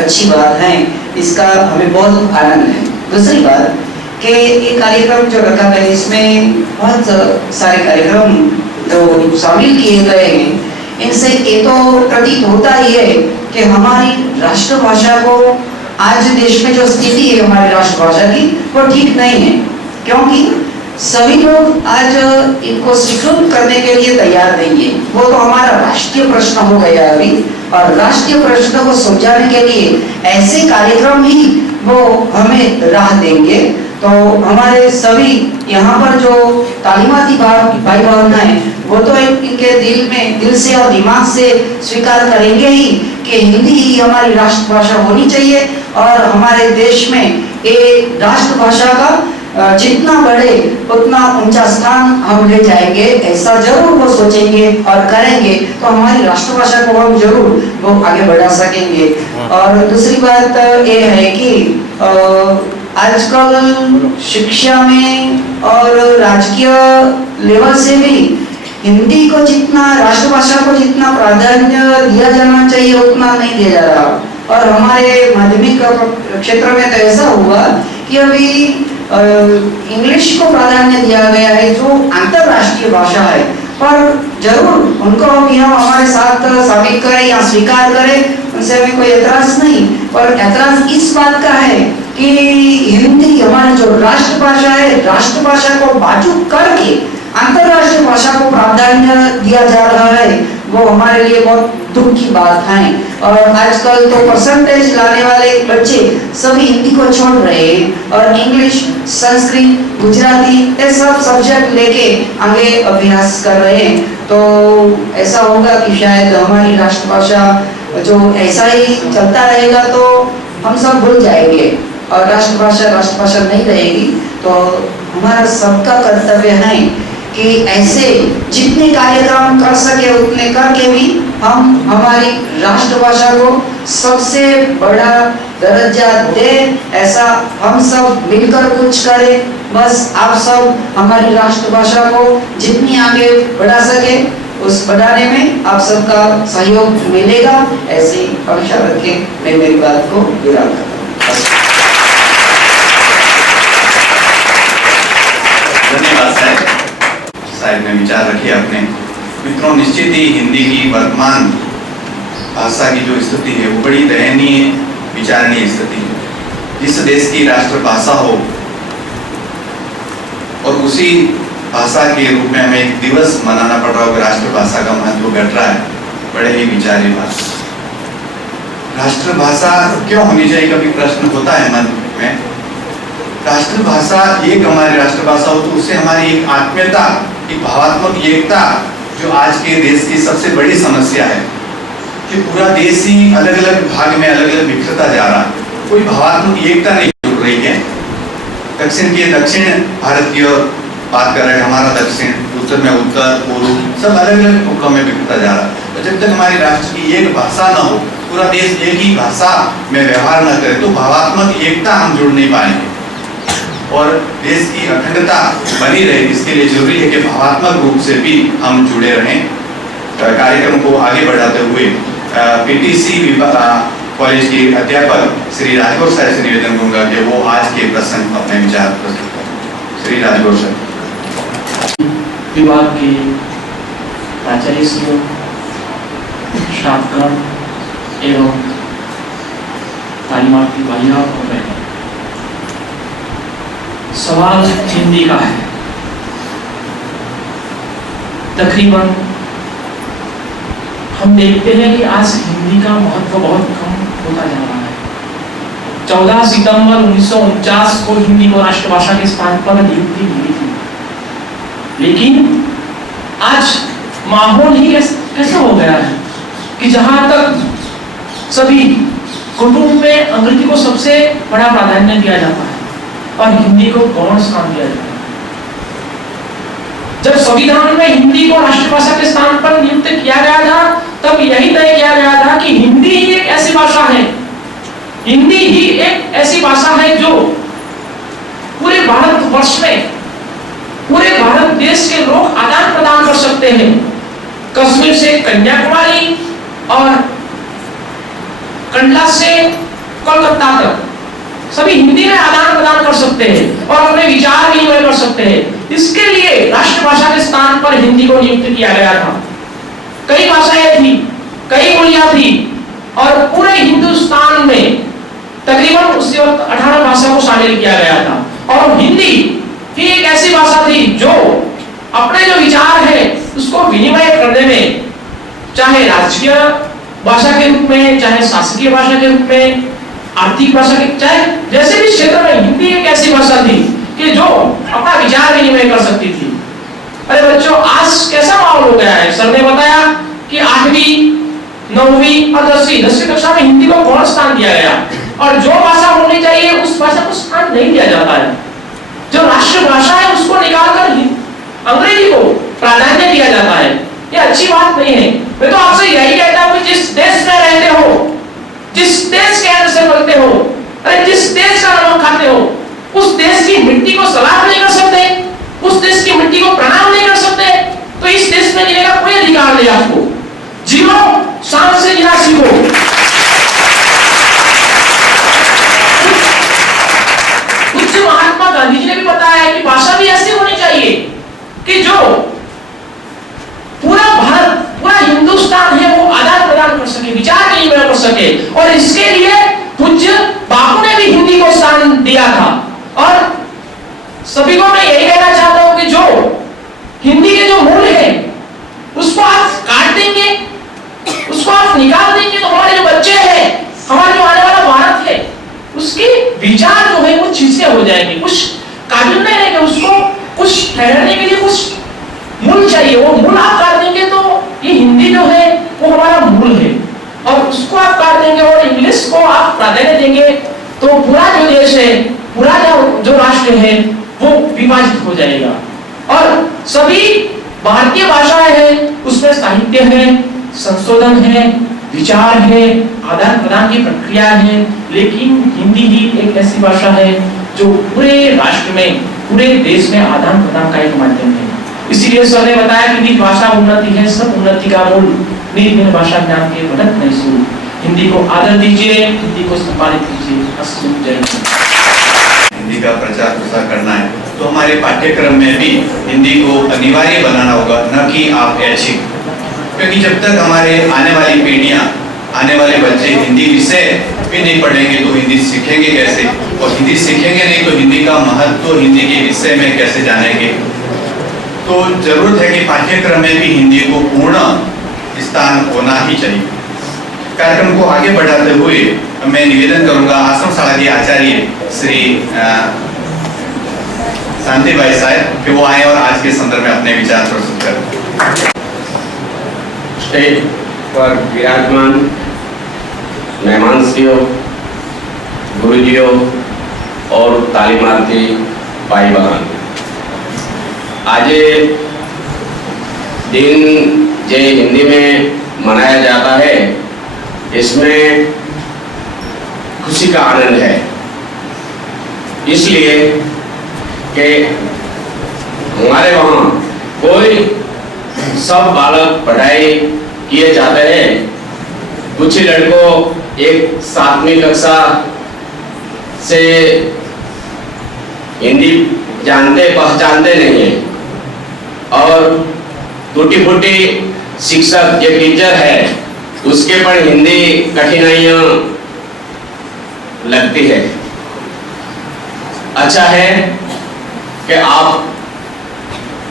अच्छी बात है, इसका हमें बहुत आनंद है। दूसरी बात कि ये कार्यक्रम जो रखा गया इसमें बहुत सारे कार्यक्रम जो शामिल किए गए हैं, इनसे ये तो प्रतीत होता ही है कि हमारी राष्ट्रभाषा को आज देश में जो स्थिति है हमारी राष्ट्रभाषा की वो ठीक नहीं है, क्योंकि सभी लोग आज इनको स्वीकृत करने के लिए तैयार नहीं है। वो तो हमारा राष्ट्रीय प्रश्न हो गया अभी, और राष्ट्रीय प्रश्न को सुलझाने के लिए ऐसे कार्यक्रम ही वो हमें राह देंगे। तो हमारे सभी यहाँ पर जो तालीमाती भाई बहन है वो तो इनके दिल से और दिमाग से स्वीकार करेंगे ही कि हिंदी ही हमारी राष्ट्रभाषा होनी चाहिए, और हमारे देश में ये राष्ट्रभाषा का जितना बढ़े उतना ऊंचा स्थान हम ले जाएंगे, ऐसा जरूर वो सोचेंगे और करेंगे तो हमारी राष्ट्रभाषा को हम जरूर वो आगे बढ़ा सकेंगे। और दूसरी बात ये है कि आजकल शिक्षा में और राजकीय लेवल से भी हिंदी को जितना, राष्ट्रभाषा को जितना प्राधान्य दिया जाना चाहिए उतना नहीं दिया जा रहा। और हमारे माध्यमिक क्षेत्र में तो ऐसा हुआ कि अभी इंग्लिश को प्राधान्य दिया गया है जो अंतरराष्ट्रीय भाषा है, पर जरूर उनको भी हम हमारे साथ शामिल करें या स्वीकार करें, उनसे हमें कोई एतराज नहीं। पर एतराज इस बात का है कि हिंदी हमारी जो राष्ट्रभाषा है, राष्ट्रभाषा को बाजू करके अंतरराष्ट्रीय भाषा को प्राधान्य दिया जा रहा है, वो हमारे लिए बहुत दुख की बात है। और आजकल तो परसेंटेज लाने वाले बच्चे सभी हिंदी को छोड़ रहे हैं और इंग्लिश, संस्कृत, गुजराती ये सब सब्जेक्ट लेके आगे अभ्यास कर रहे हैं। तो ऐसा होगा कि शायद हमारी राष्ट्रभाषा जो ऐसा ही चलता रहेगा तो हम सब भूल जाएंगे और राष्ट्रभाषा नहीं रहेगी। तो हमारा सबका कर्तव्य है कि ऐसे जितने कार्यक्रम कर सके उतने करके भी हम हमारी राष्ट्रभाषा को सबसे बड़ा दर्जा दे, ऐसा हम सब मिलकर कुछ करें। बस आप सब हमारी राष्ट्रभाषा को जितनी आगे बढ़ा सके उस बढ़ाने में आप सबका सहयोग मिलेगा, ऐसी आशा रखे मैं मेरी बात को विराम करता हूँ। धन्यवाद साहब ने विचार रखे अपने। मित्रों, निश्चित ही हिंदी की वर्तमान भाषा की जो स्थिति है वो बड़ी दयनीय विचारणीय स्थिति है। जिस देश की राष्ट्रभाषा हो और उसी भाषा के रूप में हमें एक दिवस मनाना पड़ रहा हो, राष्ट्रभाषा का महत्व घट रहा है, बड़े ही विचारी बात। राष्ट्रभाषा क्यों होनी चाहिए, कभी प्रश्न होता है मन में। राष्ट्रभाषा एक हमारी राष्ट्रभाषा हो तो उससे हमारी एक आत्मीयता, एक भावात्मक एकता जो आज के देश की सबसे बड़ी समस्या है कि पूरा देश ही अलग अलग भाग में अलग अलग बिखरता जा रहा है, कोई भावात्मक एकता नहीं जुड़ रही है। दक्षिण भारत की ओर बात कर रहे हैं, हमारा दक्षिण, उत्तर में उत्तर, पूर्व, सब अलग अलग टुकड़ों में बिखरता जा रहा है। तो जब तक हमारी राष्ट्र की एक भाषा न हो, पूरा देश एक ही भाषा में व्यवहार न करे, तो भावात्मक एकता हम जुड़ नहीं पाएंगे और देश की अखंडता बनी रहे। इसके लिए जरूरी है कि भावात्मक रूप से भी हम जुड़े रहें। कार्यक्रम को आगे बढ़ाते हुए पीटीसी कॉलेज के अध्यापक श्री राजगौर साहब से निवेदन करूंगा कि वो आज के प्रसंग अपने विचार प्रस्तुत करें। श्री राजगौर साहब। विभाग के प्राचार्य श्री, छात्रगण एवं तालीमार्थी भाइयों और बहनों, सवाल हिंदी का है। तकरीबन हम देखते हैं कि आज हिंदी का महत्व बहुत कम होता जा रहा है। 14 सितंबर 1949 को हिंदी को राष्ट्रभाषा के स्थान पर नियुक्ति मिली थी, लेकिन आज माहौल ही ऐसा हो गया है कि जहां तक सभी कुटुंब में अंग्रेजी को सबसे बड़ा प्राधान्य दिया जाता है और हिंदी को गौण स्थान दिया जाता है। जब संविधान में हिंदी को राष्ट्रभाषा के स्थान पर नियुक्त किया गया था, तब यही तय किया गया था कि हिंदी ही एक ऐसी भाषा है, हिंदी ही एक ऐसी भाषा है जो पूरे भारतवर्ष में, पूरे भारत देश के लोग आदान प्रदान कर सकते हैं। कश्मीर से कन्याकुमारी और कंडला से कोलकाता तक सभी हिंदी में आदान प्रदान कर सकते हैं और अपने विचार विनिमय कर सकते हैं। इसके लिए राष्ट्रभाषा के स्थान पर हिंदी को नियुक्त किया गया था। कई भाषाएं थी, कई बोलियां थी और पूरे हिंदुस्तान में तकरीबन उस वक्त 18 भाषा को शामिल किया गया था और हिंदी ही एक ऐसी भाषा थी जो अपने जो विचार है उसको विनिमय करने में, चाहे राजकीय भाषा के रूप में, चाहे शासकीय भाषा के रूप में, आर्थिक भाषा के, चाहे जैसे भी क्षेत्र में, हिंदी एक ऐसी भाषा थी कि जो अपना विचार विनिमय कर सकती थी। अरे बच्चों, आज कैसा माहौल हो गया है? सर ने बताया कि 8वीं 9वीं और 10वीं कक्षा में हिंदी को कौन स्थान दिया गया और जो भाषा होनी चाहिए उस भाषा को स्थान नहीं दिया जाता है। जो राष्ट्रभाषा है उसको निकालकर अंग्रेजी को प्राधान्य दिया जाता है। ये अच्छी बात नहीं है। मैं तो आपसे यही कहता हूं कि जिस देश में रहते हो, जिस देश के अंदर से बोलते हो, अरे जिस देश का नमक खाते हो, उस देश की मिट्टी को सलाम नहीं कर सकते, उस देश की मिट्टी को प्रणाम नहीं कर सकते, तो इस देश में जीने का कोई अधिकार नहीं आपको। जीवो, शान से जीना सीखो। कुछ महात्मा गांधी जी ने भी बताया है कि भाषा भी ऐसी होनी चाहिए कि जो पूरा भारत, पूरा हिंदुस्तान है वो आदान प्रदान कर सके, विचार विनिमय कर सके। और इसके लिए पूज्य बापू ने भी हिंदी को स्थान दिया था। और सभी को मैं यही कहना चाहता हूं कि जो हिंदी के जो मूल है उसको आप काट देंगे, उसको आप निकाल देंगे तो हमारे जो बच्चे हैं, हमारा जो आने वाला भारत है, उसकी विचार जो है वो चीजें हो जाएंगे। कुछ काबिल नहीं रहेगा, उसको कुछ ठहरने के लिए कुछ मूल चाहिए। वो मूल आप काट देंगे तो ये हिंदी जो है वो हमारा मूल है और उसको आप काट देंगे और इंग्लिश को आप प्राधान्य देंगे तो पूरा जो देश है, पूरा जो राष्ट्र है वो विभाजित हो जाएगा। और सभी भारतीय भाषाएं हैं, उसमें साहित्य है, संशोधन है, विचार है, आदान प्रदान की प्रक्रिया है, लेकिन हिंदी ही एक ऐसी भाषा है जो पूरे राष्ट्र में, पूरे देश में आदान प्रदान का एक माध्यम है। इसीलिए सर ने बताया कि भाषा उन्नति है, सब उन्नति का मूल, निर्भीन भाषा ज्ञान के भटक नहीं सूल। हिंदी को आदर दीजिए, हिंदी को सम्मानित कीजिए। अस्तु, जय हिंद। हिंदी का प्रचार प्रसार करना है तो हमारे पाठ्यक्रम में भी हिंदी को अनिवार्य बनाना होगा, न कि आप ऐच्छिक। क्योंकि जब तक हमारे आने वाली पीढ़ियां, आने वाले बच्चे हिंदी विषय भी नहीं पढ़ेंगे तो हिंदी सीखेंगे कैसे, और हिंदी सीखेंगे नहीं तो हिंदी का महत्व, हिंदी के विषय में कैसे जानेंगे। तो जरूरत है कि पाठ्यक्रम में भी हिंदी को पूर्ण स्थान होना ही चाहिए। कार्यक्रम को आगे बढ़ाते हुए मैं निवेदन करूंगा आश्रम शाला के आचार्य श्री शांति भाई साहब कि वो आए और आज के संदर्भ में अपने विचार प्रस्तुत करें। स्टेज पर विराजमान मेहमानश्रियों, गुरुजियों और तालीमार्थी भाई बहन, आज दिन जो हिंदी में मनाया जाता है इसमें खुशी का आनंद है, इसलिए कि हमारे वहाँ कोई सब बालक पढ़ाई किए जाते हैं, कुछ लड़कों एक 7वीं कक्षा से हिंदी जानते पहचानते नहीं है और टूटी फूटी शिक्षक जो टीचर है उसके पर हिंदी कठिनाइयां लगती है। अच्छा है कि आप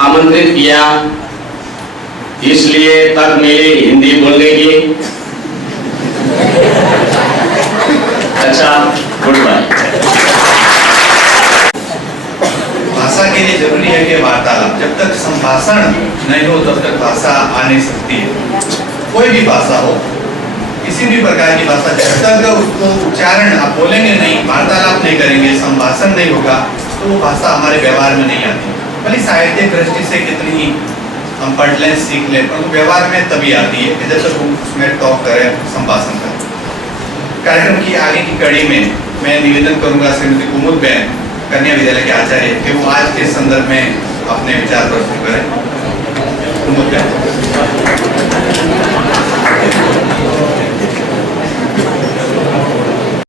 आमंत्रित किया, इसलिए तक मिली हिंदी बोलने की। अच्छा, गुड बाय। भाषा के लिए जरूरी है कि वार्तालाप, जब तक संभाषण नहीं हो तब तक भाषा आ नहीं सकती है। कोई भी भाषा हो, किसी भी प्रकार की भाषा, जब तक उसको उच्चारण आप बोलेंगे नहीं, वार्तालाप नहीं करेंगे, संभाषण नहीं होगा तो वो भाषा हमारे व्यवहार में नहीं आती। भले साहित्य दृष्टि से कितनी ही हम पढ़ लें, सीख लें, पर व्यवहार में तभी आती है कि जब तक हम उसमें टॉक करें, संभाषण करें। कार्यक्रम की आगे की कड़ी में मैं निवेदन करूंगा श्रीमती कुमुद बहन, कन्या विद्यालय के आचार्य, कि वो आज के संदर्भ में अपने विचार प्रस्तुत करें। कुमुद बहन।